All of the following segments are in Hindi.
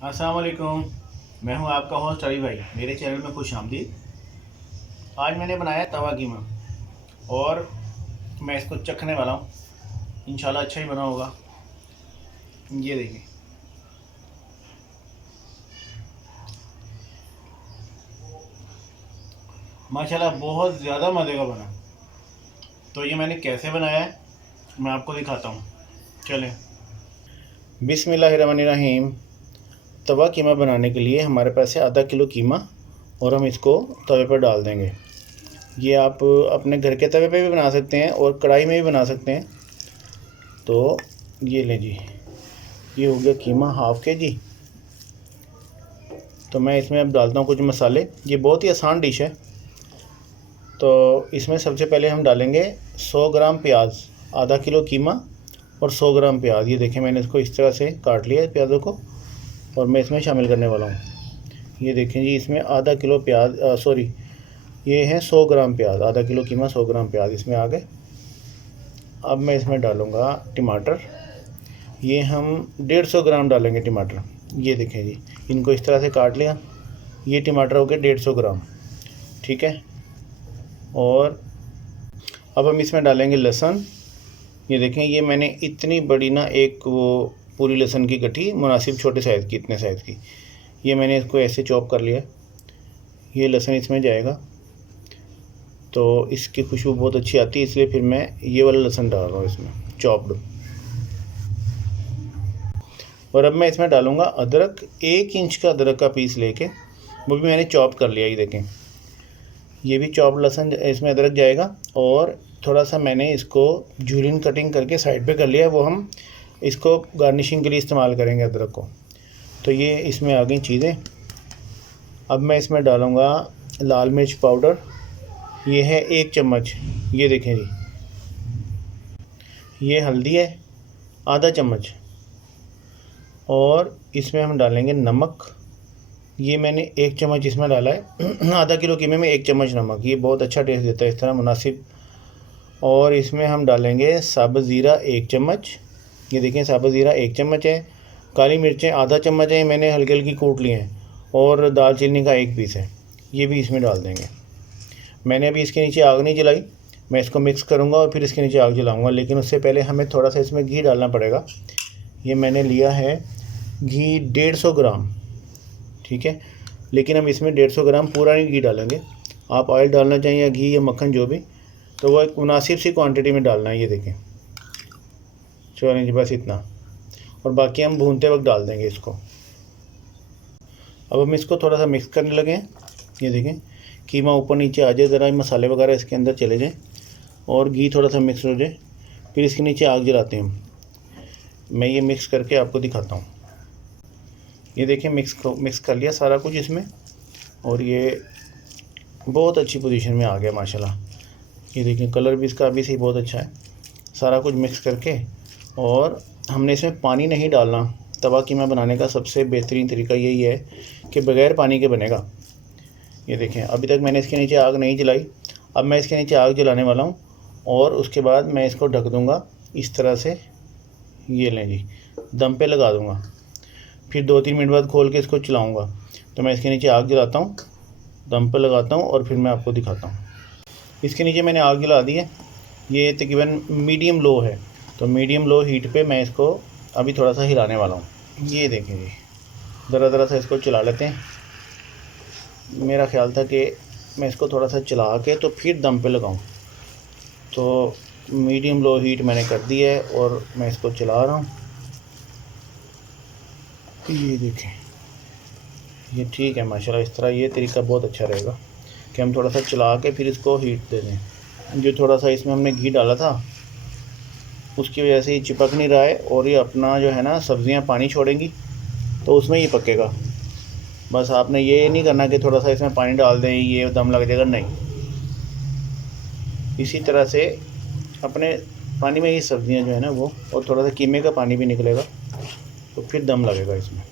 अस्सलाम वालेकुम। मैं हूं आपका होस्ट अली भाई। मेरे चैनल में खुश आमदीद। आज मैंने बनाया तवा कीमा और मैं इसको चखने वाला हूं। इंशाल्लाह अच्छा ही बना होगा। ये देखिए, माशाल्लाह बहुत ज़्यादा मज़े का बना। तो ये मैंने कैसे बनाया है मैं आपको दिखाता हूँ। चलें। बिस्मिल्लाहिर्रहमानिर्रहीम। तवा कीमा बनाने के लिए हमारे पास है आधा किलो कीमा और हम इसको तवे पर डाल देंगे। ये आप अपने घर के तवे पे भी बना सकते हैं और कढ़ाई में भी बना सकते हैं। तो ये लें जी, ये हो गया कीमा हाफ़ के जी। तो मैं इसमें अब डालता हूँ कुछ मसाले। ये बहुत ही आसान डिश है। तो इसमें सबसे पहले हम डालेंगे 100 ग्राम प्याज, आधा किलो कीमा और 100 ग्राम प्याज। ये देखें, मैंने इसको इस तरह से काट लिया है प्याज़ों को और मैं इसमें शामिल करने वाला हूँ। ये देखें जी, इसमें आधा किलो प्याज, सॉरी, ये है 100 ग्राम प्याज। आधा किलो कीमा 100 ग्राम प्याज इसमें आ गए। अब मैं इसमें डालूँगा टमाटर। ये हम 150 ग्राम डालेंगे टमाटर। ये देखें जी, इनको इस तरह से काट लिया। ये टमाटर हो गए 150 ग्राम, ठीक है। और अब हम इसमें डालेंगे लहसुन। ये देखें, ये मैंने इतनी बड़ी ना एक वो पूरी लहसुन की गठी, मुनासिब छोटे साइज़ की, इतने साइज़ की, ये मैंने इसको ऐसे चॉप कर लिया। ये लहसुन इसमें जाएगा तो इसकी खुशबू बहुत अच्छी आती है, इसलिए फिर मैं ये वाला लहसुन डाल रहा हूँ इसमें चॉप्ड। और अब मैं इसमें डालूँगा अदरक। 1 इंच का अदरक का पीस लेके वो भी मैंने चॉप कर लिया। ये देखें, ये भी चॉप्ड लहसुन इसमें अदरक जाएगा। और थोड़ा सा मैंने इसको जूलियन कटिंग करके साइड पे कर लिया है, वो हम इसको गार्निशिंग के लिए इस्तेमाल करेंगे अदरक को। तो ये इसमें आ गई चीज़ें। अब मैं इसमें डालूँगा लाल मिर्च पाउडर। ये है 1 चम्मच। ये देखें जी, ये हल्दी है आधा चम्मच। और इसमें हम डालेंगे नमक। ये मैंने 1 चम्मच इसमें डाला है। आधा किलो कीमे में 1 चम्मच नमक, ये बहुत अच्छा टेस्ट देता है इस तरह मुनासिब। और इसमें हम डालेंगे साबुत ज़ीरा 1 चम्मच। ये देखें, साबुत ज़ीरा 1 चम्मच है। काली मिर्चें आधा चम्मच है, मैंने हल्की हल्की कूट ली हैं। और दालचीनी का 1 पीस है, ये भी इसमें डाल देंगे। मैंने अभी इसके नीचे आग नहीं जलाई, मैं इसको मिक्स करूँगा और फिर इसके नीचे आग जलाऊँगा, लेकिन उससे पहले हमें थोड़ा सा इसमें घी डालना पड़ेगा। ये मैंने लिया है घी 150 ग्राम, ठीक है। लेकिन हम इसमें 150 ग्राम पूरा नहीं घी डालेंगे। आप ऑयल डालना चाहिए या घी या मक्खन, जो भी, तो वो एक मुनासिब सी क्वांटिटी में डालना है। ये देखें, चलें जी, बस इतना। और बाकी हम भूनते वक्त डाल देंगे इसको। अब हम इसको थोड़ा सा मिक्स करने लगे हैं। ये देखें, कीमा ऊपर नीचे आ जाए, ज़रा मसाले वगैरह इसके अंदर चले जाएँ और घी थोड़ा सा मिक्स हो जाए, फिर इसके नीचे आग जलाते हैं हम। मैं ये मिक्स करके आपको दिखाता हूँ। ये देखें, मिक्स कर लिया सारा कुछ इसमें और ये बहुत अच्छी पोजीशन में आ गया माशाल्लाह। ये देखें, कलर भी इसका अभी से ही बहुत अच्छा है। सारा कुछ मिक्स करके, और हमने इसमें पानी नहीं डालना। तवा कीमा बनाने का सबसे बेहतरीन तरीका यही है कि बग़ैर पानी के बनेगा। ये देखें, अभी तक मैंने इसके नीचे आग नहीं जलाई। अब मैं इसके नीचे आग जलाने वाला हूँ और उसके बाद मैं इसको ढक दूँगा इस तरह से। ये लें जी, दम पे लगा दूँगा, फिर 2-3 मिनट बाद खोल के इसको चलाऊँगा। तो मैं इसके नीचे आग जलाता हूँ, दम पे लगाता हूँ और फिर मैं आपको दिखाता हूँ। इसके नीचे मैंने आग जला दी है। ये तकरीबन मीडियम लो है, तो मीडियम लो हीट पे मैं इसको अभी थोड़ा सा हिलाने वाला हूँ। ये देखें जी, ज़रा ज़रा सा इसको चला लेते हैं। मेरा ख़्याल था कि मैं इसको थोड़ा सा चला के तो फिर दम पे लगाऊँ। तो मीडियम लो हीट मैंने कर दी है और मैं इसको चला रहा हूँ। ये देखें, ये ठीक है माशाल्लाह। इस तरह ये तरीका बहुत अच्छा रहेगा कि हम थोड़ा सा चला के फिर इसको हीट दे दें। जो थोड़ा सा इसमें हमने घी डाला था उसकी वजह से ये चिपक नहीं रहा है और ये अपना जो है ना, सब्ज़ियाँ पानी छोड़ेंगी तो उसमें ये पकेगा। बस आपने ये नहीं करना कि थोड़ा सा इसमें पानी डाल दें ये दम लग जाएगा, नहीं। इसी तरह से अपने पानी में ही सब्ज़ियाँ जो है ना वो, और थोड़ा सा कीमे का पानी भी निकलेगा तो फिर दम लगेगा इसमें।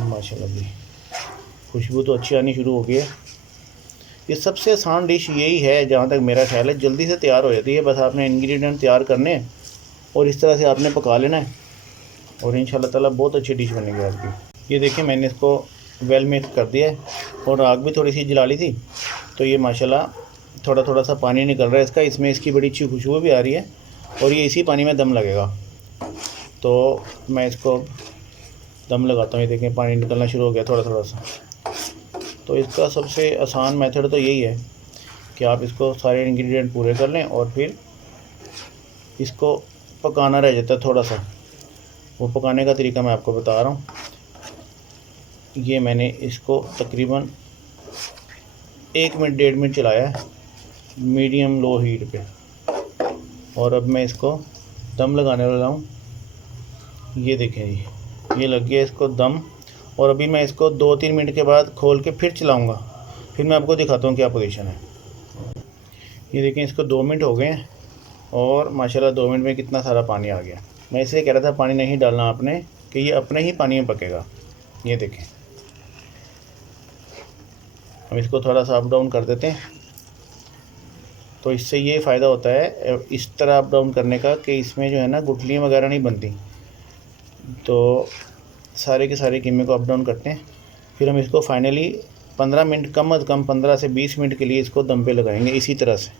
माशाल्लाह जी, खुशबू तो अच्छी आनी शुरू हो गई है। ये सबसे आसान डिश यही है जहाँ तक मेरा ख्याल है, जल्दी से तैयार हो जाती है। बस आपने इंग्रेडिएंट तैयार करने और इस तरह से आपने पका लेना है। और इंशाल्लाह ताला बहुत अच्छी डिश बनेगी आपकी। ये देखिए मैंने इसको वेल मिक्स कर दिया है और आग भी थोड़ी सी जला ली थी, तो ये माशाल्लाह थोड़ा थोड़ा सा पानी निकल रहा है इसका, इसमें इसकी बड़ी अच्छी खुशबू भी आ रही है और ये इसी पानी में दम लगेगा। तो मैं इसको दम लगाता हूँ। ये देखें पानी निकलना शुरू हो गया थोड़ा थोड़ा सा। तो इसका सबसे आसान मेथड तो यही है कि आप इसको सारे इंग्रेडिएंट पूरे कर लें और फिर इसको पकाना रह जाता है थोड़ा सा। वो पकाने का तरीका मैं आपको बता रहा हूँ। ये मैंने इसको तकरीबन 1 मिनट 1.5 मिनट चलाया है मीडियम लो हीट पे, और अब मैं इसको दम लगाने वाला हूँ। ये देखें जी, ये लग गया इसको दम। और अभी मैं इसको 2-3 मिनट के बाद खोल के फिर चलाऊँगा, फिर मैं आपको दिखाता हूँ क्या पोजीशन है। ये देखें इसको 2 मिनट हो गए हैं और माशाल्लाह 2 मिनट में कितना सारा पानी आ गया। मैं इसलिए कह रहा था पानी नहीं डालना आपने, कि ये अपने ही पानी में पकेगा। ये देखें, हम इसको थोड़ा सा अप डाउन कर देते हैं, तो इससे ये फ़ायदा होता है इस तरह अप डाउन करने का कि इसमें जो है ना गुठलियाँ वगैरह नहीं बनती। तो सारे के सारे कीमे को अप डाउन करते हैं, फिर हम इसको फाइनली 15 मिनट कम अज़ कम 15 से 20 मिनट के लिए इसको दम पे लगाएंगे इसी तरह से।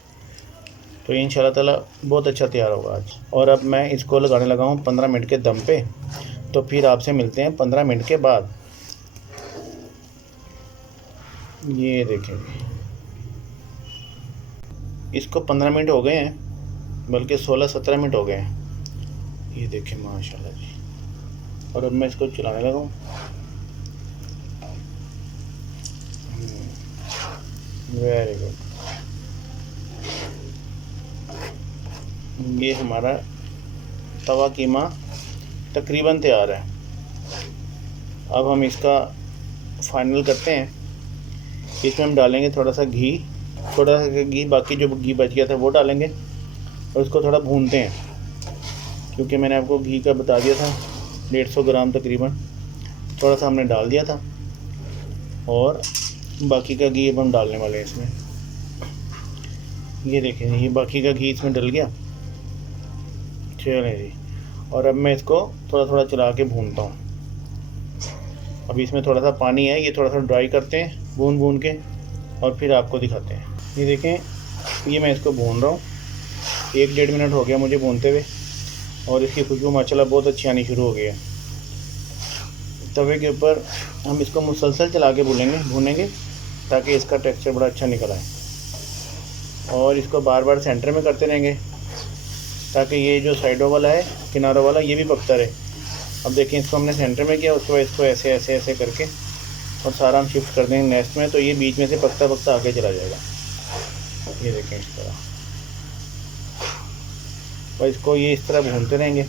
तो ये इंशाल्लाह ताला बहुत अच्छा तैयार होगा आज। और अब मैं इसको लगाने लगा हूँ 15 मिनट के दम पे, तो फिर आपसे मिलते हैं 15 मिनट के बाद। ये देखें इसको 15 मिनट हो गए हैं, बल्कि 16-17 मिनट हो गए हैं। ये देखें माशाल्लाह जी। और अब मैं इसको चलाने लगा हूँ। Very good. ये हमारा तवा कीमा तकरीबन तैयार है। अब हम इसका फाइनल करते हैं। इसमें हम डालेंगे थोड़ा सा घी, बाकी जो घी बच गया था वो डालेंगे और इसको थोड़ा भूनते हैं, क्योंकि मैंने आपको घी का बता दिया था 150 ग्राम तकरीबन थोड़ा सा हमने डाल दिया था, और बाकी का घी अब हम डालने वाले हैं इसमें। ये देखें ये बाकी का घी इसमें डल गया। चलें जी, और अब मैं इसको थोड़ा थोड़ा चला के भूनता हूँ। अभी इसमें थोड़ा सा पानी है, ये थोड़ा सा ड्राई करते हैं भून के, और फिर आपको दिखाते हैं। ये देखें ये मैं इसको भून रहा हूँ, 1-1.5 मिनट हो गया मुझे भूनते हुए, और इसकी खुशबू माशाल्लाह बहुत अच्छी आनी शुरू हो गई है। तवे के ऊपर हम इसको मुसलसल चला के भूनेंगे ताकि इसका टेक्सचर बड़ा अच्छा निकल आए, और इसको बार बार सेंटर में करते रहेंगे ताकि ये जो साइडों वाला है किनारों वाला ये भी पकता रहे। अब देखें इसको हमने सेंटर में किया, उसके बाद इसको ऐसे ऐसे ऐसे करके और सारा हम शिफ्ट कर देंगे नेक्स्ट में, तो ये बीच में से पकता पकता आगे चला जाएगा। ये देखें इस तरह, और इसको ये इस तरह भूनते रहेंगे,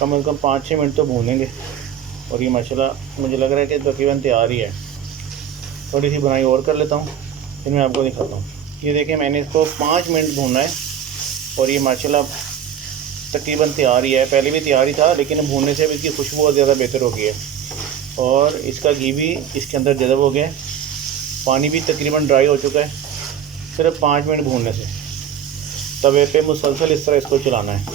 कम से कम 5-6 मिनट तो भूनेंगे। और ये माशाल्लाह मुझे लग रहा है कि तकरीबन तैयार ही है। थोड़ी सी बुनाई और कर लेता हूँ, फिर मैं आपको दिखाता हूँ। ये देखें मैंने इसको 5 मिनट भूनना है, और ये माशाल्लाह तकरीबन तैयार ही है। पहले भी तैयार ही था, लेकिन भूनने से भी इसकी खुशबू बहुत ज़्यादा बेहतर हो गई है, और इसका घी भी इसके अंदर जज़ब हो गया है। पानी भी तकरीबन ड्राई हो चुका है। सिर्फ 5 मिनट भूनने से तवे पे मुसलसल इस तरह इसको चलाना है,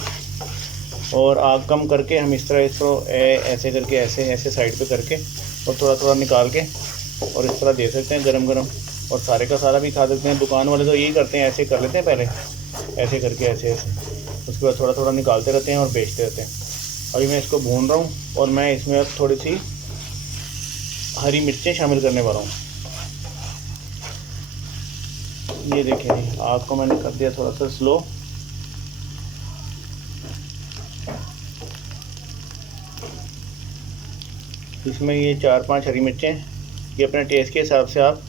और आग कम करके हम इस तरह इसको ऐसे करके ऐसे साइड पे करके और थोड़ा थोड़ा निकाल के और इस तरह दे सकते हैं गरम गरम, और सारे का सारा भी खा सकते हैं। दुकान वाले तो यही करते हैं, ऐसे कर लेते हैं पहले, ऐसे करके ऐसे उसके बाद थोड़ा थोड़ा निकालते रहते हैं और बेचते रहते हैं। अभी मैं इसको भून रहा हूँ, और मैं इसमें अब थोड़ी सी हरी मिर्चें शामिल करने वाला हूँ। ये देखिए आग को मैंने कर दिया थोड़ा सा स्लो, इसमें ये 4-5 हरी मिर्चें, ये अपने टेस्ट के हिसाब से आप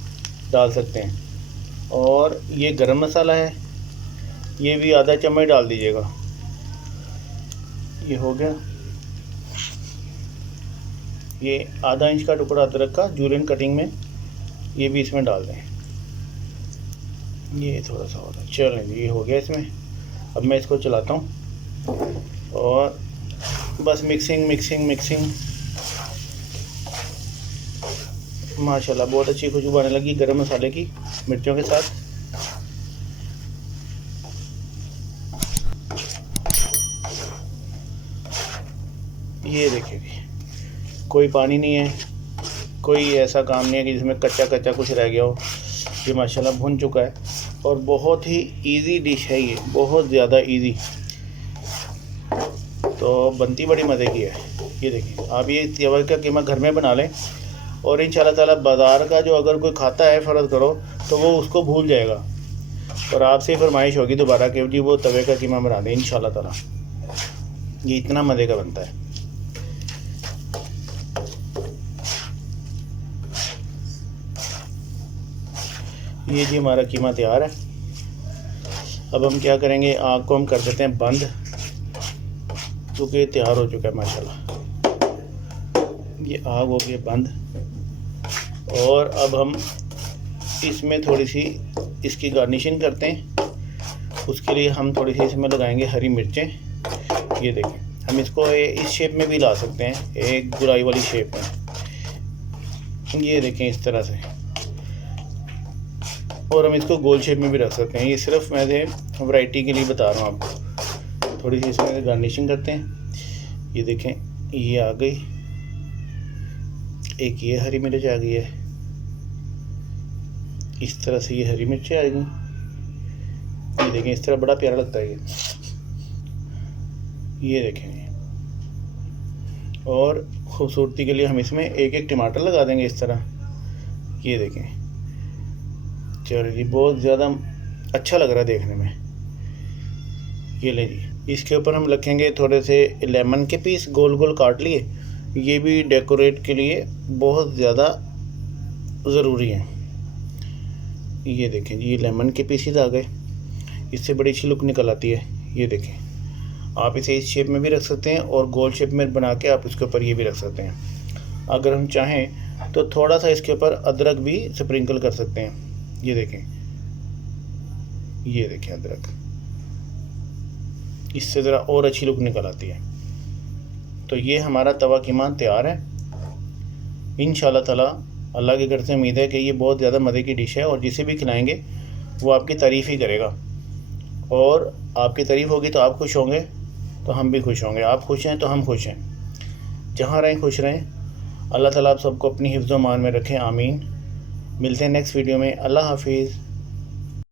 डाल सकते हैं। और ये गरम मसाला है, ये भी आधा चम्मच डाल दीजिएगा। ये हो गया। ये आधा इंच का टुकड़ा अदरक का जूलियन कटिंग में, ये भी इसमें डाल दें। ये थोड़ा सा होता है। चलें ये हो गया इसमें। अब मैं इसको चलाता हूँ और बस मिक्सिंग माशाल्लाह बहुत अच्छी खुशबू आने लगी गरम मसाले की मिर्चों के साथ। ये देखिए कोई पानी नहीं है, कोई ऐसा काम नहीं है कि जिसमें कच्चा कच्चा कुछ रह गया हो। ये माशाल्लाह भुन चुका है और बहुत ही इजी डिश है ये, बहुत ज़्यादा इजी, तो बनती बड़ी मज़े की है। ये देखिए आप ये तीवर का कीमा घर में बना लें और इंशाल्लाह ताला बाज़ार का जो अगर कोई खाता है फ़र्ज़ करो तो वो उसको भूल जाएगा और आपसे फरमाइश होगी दोबारा कि जी वो तवे का कीमा बना दें इंशाल्लाह ताला। ये इतना मज़े का बनता है। ये जी हमारा कीमा तैयार है। अब हम क्या करेंगे, आग को हम कर देते हैं बंद, क्योंकि ये तैयार हो चुका है माशाल्लाह। ये आग हो गई बंद और अब हम इसमें थोड़ी सी इसकी गार्निशिंग करते हैं। उसके लिए हम थोड़ी सी इसमें लगाएंगे हरी मिर्चें। ये देखें, हम इसको इस शेप में भी ला सकते हैं, एक गुलाई वाली शेप में। ये देखें इस तरह से, और हम इसको गोल शेप में भी रख सकते हैं। ये सिर्फ मैं वैरायटी के लिए बता रहा हूँ आपको। थोड़ी सी इसमें गार्निशिंग करते हैं। ये देखें ये आ गई, एक ये हरी मिर्च आ गई है, इस तरह से ये हरी मिर्चें आ गई। ये देखें इस तरह बड़ा प्यारा लगता है ये देखें। और खूबसूरती के लिए हम इसमें एक एक टमाटर लगा देंगे इस तरह। ये देखें, चलो जी बहुत ज़्यादा अच्छा लग रहा है देखने में। ये ले जी, इसके ऊपर हम रखेंगे थोड़े से लेमन के पीस, गोल गोल काट लिए। ये भी डेकोरेट के लिए बहुत ज़्यादा ज़रूरी है। ये देखें जी, ये लेमन के पीसेस आ गए, इससे बड़ी अच्छी लुक निकल आती है। ये देखें, आप इसे इस शेप में भी रख सकते हैं और गोल शेप में बना के आप इसके ऊपर ये भी रख सकते हैं। अगर हम चाहें तो थोड़ा सा इसके ऊपर अदरक भी स्प्रिंकल कर सकते हैं। ये देखें, ये देखें अदरक, इससे ज़रा और अच्छी लुक निकल आती है। तो ये हमारा तवा कीमा तैयार है इंशाल्लाह ताला। अल्लाह के घर से उम्मीद है कि ये बहुत ज़्यादा मज़े की डिश है और जिसे भी खिलाएंगे वो आपकी तारीफ़ ही करेगा, और आपकी तारीफ़ होगी तो आप खुश होंगे तो हम भी खुश होंगे, आप खुश हैं तो हम खुश हैं। जहाँ रहें खुश रहें। अल्लाह ताला आप सबको अपनी हिफ्ज़-ओ-मान में रखें, आमीन। मिलते हैं नेक्स्ट वीडियो में। अल्लाह हाफिज़।